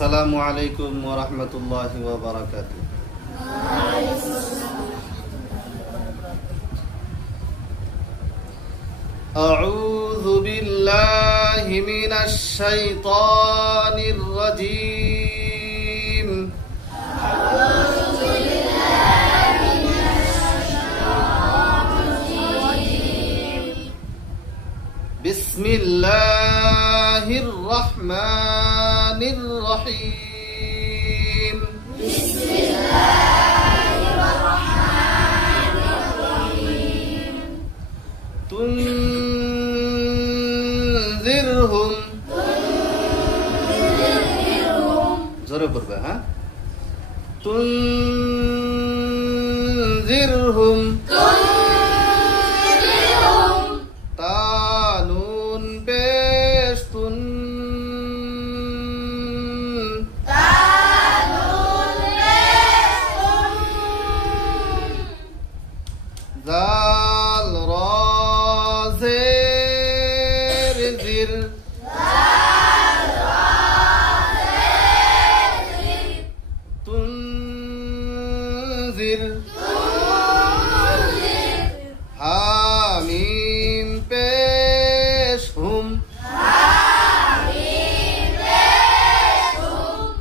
আসসালামু আলাইকুম ওয়া রাহমাতুল্লাহি ওয়া বারাকাতুহু। আউযু বিল্লাহি মিনাশ শাইতানির রাজীম। বিসমিল্লাহির রহমানির রহিম। তুনজিরহুম, জোরে পড়বে, হ্যাঁ। তুনজিরহুম, তানুন পেশ তুন, জাল রাজের জির, তুনজির, হামিম পেশ হুম,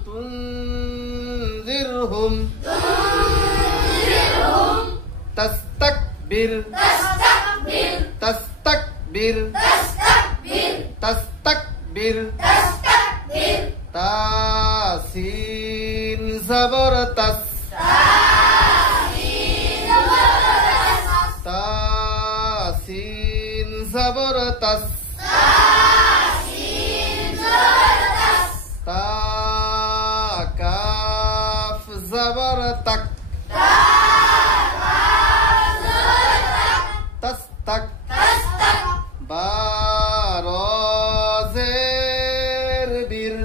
তুনজিরহুম, তাস্তাকবির, তাস্তাকবির, তাস্তাকবির, তাসিন জবর তাস, তাসিন জবর তাস, তা কাফ জবর তাক, তাস্তাক, বা র জের বীর,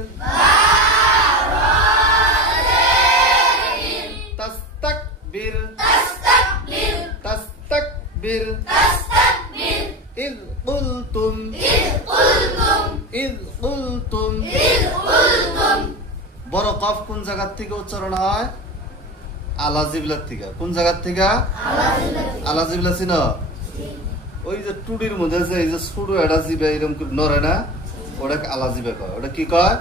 তাস্তাকবির, তাস্তাকবির, ইয কুলতুম, ইয কুলতুম। বড় কফ কোন জায়গা থেকে উচ্চারণ হয়? আলাজিবলার থেকে। কোন জায়গা থেকে? আলাজিবলা ছিল। ওই যে টুডির মধ্যে যে এই যে ছোট একটা জিবা এরকম নড়ে না, ওটাকে আলাজিবা কয়। ওটা কি কয়?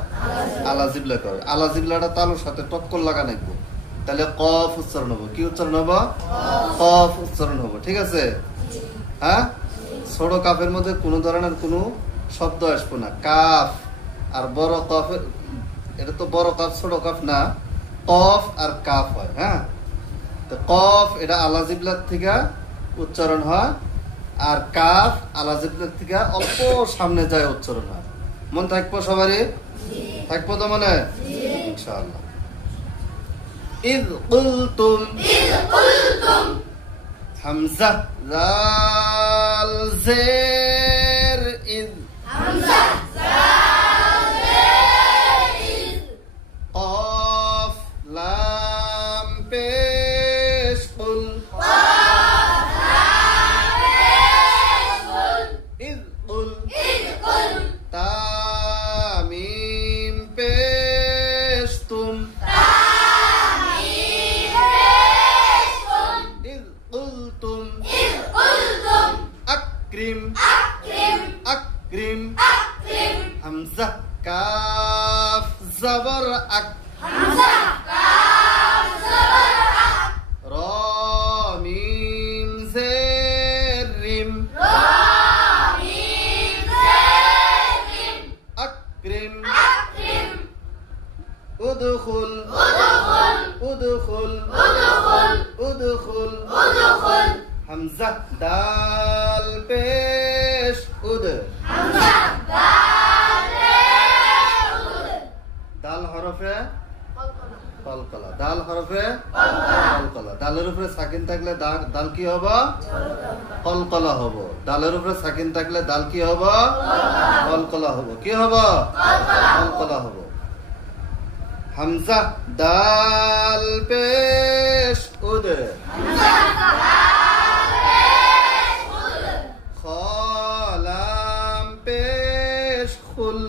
আলাজিবলা কয়। আলাজিবলাটা তালুর সাথে টক্কর লাগা নাকবো, তাহলে কফ উচ্চারণ হবো। কি উচ্চারণ হবো? কফ উচ্চারণ হবো। ঠিক আছে, হ্যাঁ। ছোট কাফের মধ্যে কোনো ধরনের কোনো শব্দ আসবো না। কাফ আর বড় কফ, এটা তো বড় কাফ ছোট কাফ না, কফ আর কাফ হয়, হ্যাঁ। তো কফ এটা আলাজিবলার থেকে উচ্চারণ হয়, আর কাফ আলাজিবলার থেকে অল্প সামনে যায় উচ্চারণ হয়। মন থাকবো সবারই? থাকবো তো মনে? ইনশাআল্লাহ। ইয কুলতুম, হামজা জাল জের ইয, কফ লাম পেশ কুল, ইয কুল, তা মিম পেশ তুম, ইয কুলতুম, আকরিম, আকরিম, হামজা কাফ জবর আক, র মিম জের রিম, আকরিম, উদখুল, উদখুল, উদখুল, হামজা দাল পেশ উদ, দাল হরফে কলকলা, দাল হরফে কলকলা। দালের উপরে সাকিন থাকলে দাল কি হবে? কলকলা হবো। দালের উপরে সাকিন থাকলে দাল কি হবে? কলকলা হবো। কি হবে? কলকলা হবো। হামজা দাল পেশ উদ, খলাম পেশ খুল,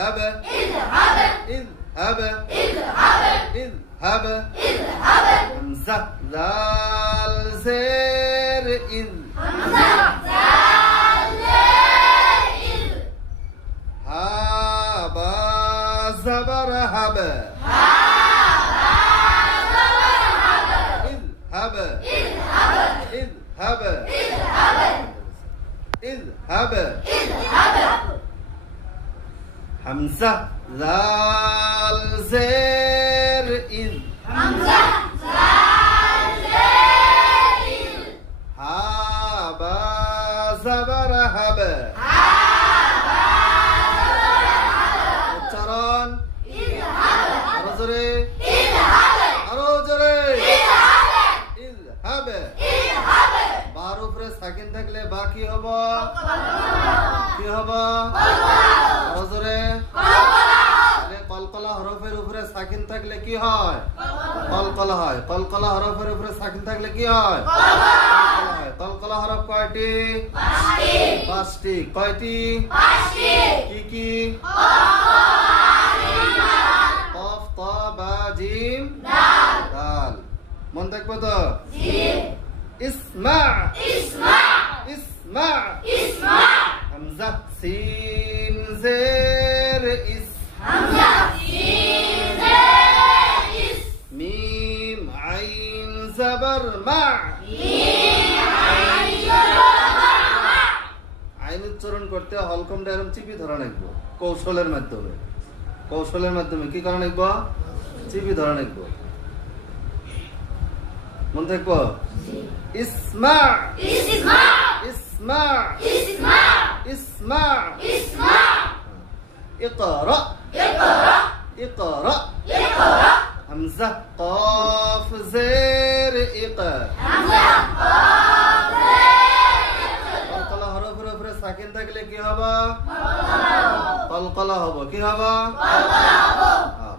اذهب اذهب اذهب همزة ذال زير إذ ها با زبر هب اذهب اذهب اذهب همزة ذال زير إذ ها با زبر هب উচ্চারণ আরো জোরে আরো জোরে ইযহাব বার উপরে সাকিন থাকলে বা কি হবে কি হবে আরো জোরে কলকলা হরফের উপরে সাকিন থাকলে কি হয় কলকলা হয় কলকলা হরফের উপরে সাকিন থাকলে কি হয় কলকলা হয় কলকলা হরফ কয়টি পাঁচটি কয়টি কি কি কফ ত বা জিম দাল মন থাকবে তো ইসমা ইসমা হামজা সিন জের ইস মিম আইন জবর মা আইন উচ্চারণ করতে হলকম ডায়রম চিপি ধরা নাকবো কৌশলের মাধ্যমে কি করা নাকবো চিপি ধরা নাকবো মন থাকবো ইসমা ইসমা ইসমা ইসমা ইসমা اقرأ اقرأ اقرأ اقرأ همزة قاف زير إقا همزة قاف زير قلقلة حرف উপরে সাকিন থাকলে কি হবে কলকলা হবে কি হবে কলকলা হবে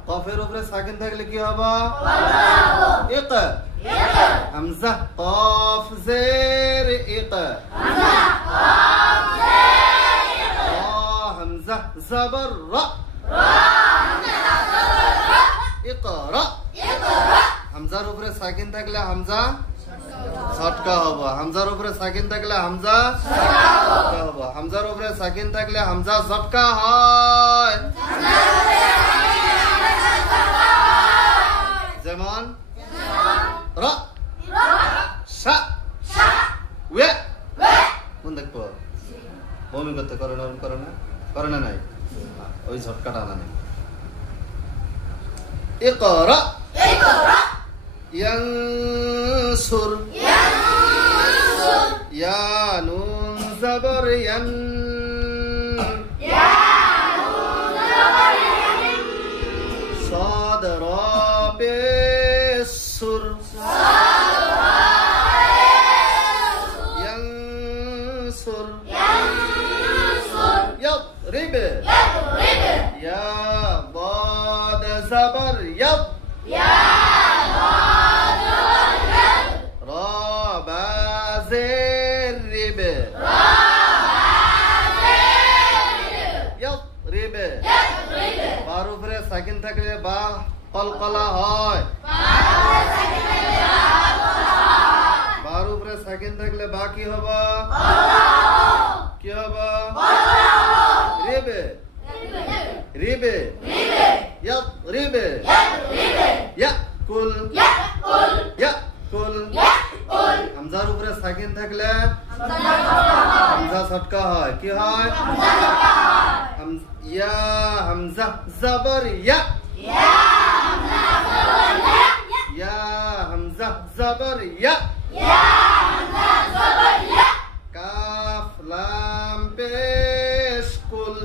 কফের উপরে সাকিন থাকলে কি হবে কলকলা হবে ইকা ইকা হামজা قاف زير إقا همزة قاف زير إقا همزة زبر را اقرأ হামজার উপরে সাকিন থাকলে হামজা ছটকা হবে হামজার উপরে সাকিন থাকলে হামজা ছটকা হবে হামজার উপরে সাকিন থাকলে হামজা ছটকা হয় যেমন র শা ওয়ে কোন দেখবো বমি করতে করে না নাই ওই ঝটকাটা আনা নেই اقرأ اقرأ ينصر ينصر يا نون زبر ين يا نون زبر ين صاد را بسر صاد را بسر ينصر ينصر يضرب يضرب يا ضاد زبر يض يا ضاد زبر را با زر رب را با زر يضرب يضرب بار উপরে সাকিন থাকলে বা কলকলা হয় বার উপরে সাকিন থাকলে বা কি হবে কি হবে রিবে রিবে يضرب يأكل يأكل হামজার উপরে সাকিন থাকলে হামজা ছটকা হয় কি হয় ইয়া হামজা জবর ইয়া ইয়া হামজা জবর ইয়া কাফ লাম পেশ কুল